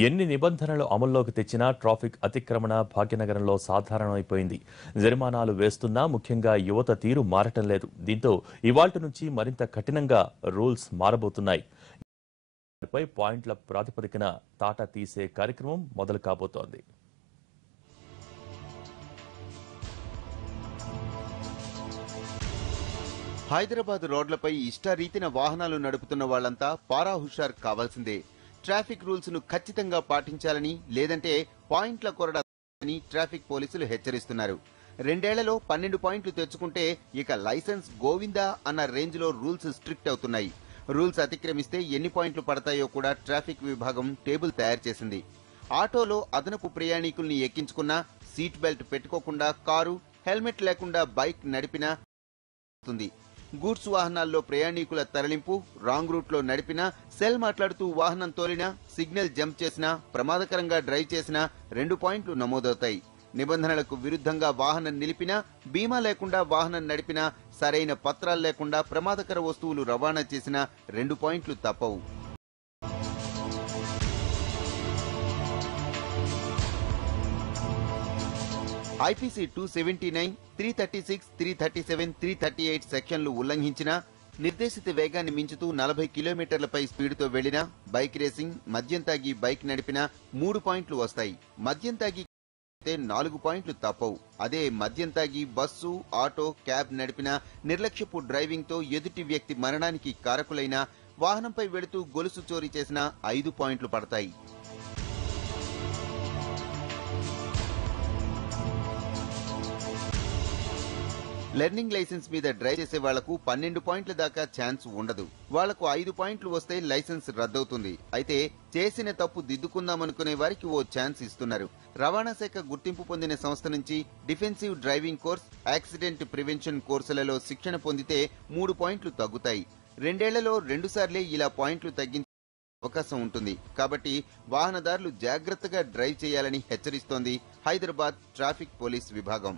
ఎన్ని నిబంధనలు అమల్లోకి తెచ్చినా ట్రాఫిక్ అతిక్రమణ భాగ్యనగరంలో సాధారణమైపోయింది. జరిమానాలు వేస్తున్నా ముఖ్యంగా యువత తీరు మారటం లేదు. దీంతో ఇవాల్టి నుంచి మరింత కఠినంగా రూల్స్ మారబోతున్నాయి. పై పాయింట్ల ప్రాతిపదికన తాటా తీసే కార్యక్రమం మొదలు కాబోతోంది. హైదరాబాద్ రోడ్లపై ఇష్టారీతిన వాహనాలు నడుపుతున్న వాళ్లంతా పారా హుషార్ కావాల్సిందే. ట్రాఫిక్ రూల్స్ ను ఖచ్చితంగా పాటించాలని, లేదంటే పాయింట్ల కొరడా అని ట్రాఫిక్ పోలీసులు హెచ్చరిస్తున్నారు. 2 ఏళ్లలో 12 పాయింట్లు తెచ్చుకుంటే ఇక లైసెన్స్ గోవిందా అన్న రేంజ్ లో రూల్స్ స్ట్రిక్ట్ అవుతున్నాయి. రూల్స్ అతిక్రమిస్తే ఎన్ని పాయింట్లు పడతాయో కూడా ట్రాఫిక్ విభాగం టేబుల్ తయారు చేసింది. ఆటోలో అదనపు ప్రయాణికుల్ని ఎక్కించుకున్నా, సీట్ బెల్ట్ పెట్టుకోకుండా కారు, హెల్మెట్ లేకుండా బైక్ నడిపినా గూడ్స్ వాహనాల్లో ప్రయాణికుల తరలింపు, రాంగ్ రూట్ లో నడిపినా, సెల్ మాట్లాడుతూ వాహనం తోలినా, సిగ్నల్ జంప్ చేసినా, ప్రమాదకరంగా డ్రైవ్ చేసినా 2 పాయింట్లు నమోదవుతాయి. నిబంధనలకు విరుద్ధంగా వాహనం నిలిపినా, బీమా లేకుండా వాహనం నడిపినా, సరైన పత్రాలు లేకుండా ప్రమాదకర వస్తువులు రవాణా చేసినా 2 పాయింట్లు తప్పవు. ఐపీసీ 279, 336, 337, 338 సెక్షన్లు ఉల్లంఘించినా, నిర్దేశిత వేగాన్ని మించుతూ 40 కిలోమీటర్లపై స్పీడ్తో వెళ్లినా, బైక్ రేసింగ్, మద్యం తాగి బైక్ నడిపినా 3 పాయింట్లు వస్తాయి. మద్యం తాగి 4 పాయింట్లు తప్పవు. అదే మద్యం తాగి బస్సు, ఆటో, క్యాబ్ నడిపినా, నిర్లక్ష్యపు డ్రైవింగ్ తో ఎదుటి వ్యక్తి మరణానికి కారకులైన, వాహనంపై వెళుతూ గొలుసు చోరీ చేసినా 5 పాయింట్లు పడతాయి. లెర్నింగ్ లైసెన్స్ మీద డ్రైవ్ చేసే వాళ్లకు 12 పాయింట్ల దాకా ఛాన్స్ ఉండదు. వాళ్లకు 5 పాయింట్లు వస్తే లైసెన్స్ రద్దవుతుంది. అయితే చేసిన తప్పు దిద్దుకుందామనుకునే వారికి ఓ ఛాన్స్ ఇస్తున్నారు. రవాణా శాఖ గుర్తింపు పొందిన సంస్థ నుంచి defensive driving course, accident prevention కోర్సులలో శిక్షణ పొందితే 3 పాయింట్లు తగ్గుతాయి. 2 ఏళ్లలో 2 సార్లే ఇలా పాయింట్లు తగ్గించే అవకాశం ఉంటుంది. కాబట్టి వాహనదారులు జాగ్రత్తగా డ్రైవ్ చేయాలని హెచ్చరిస్తోంది హైదరాబాద్ ట్రాఫిక్ పోలీస్ విభాగం.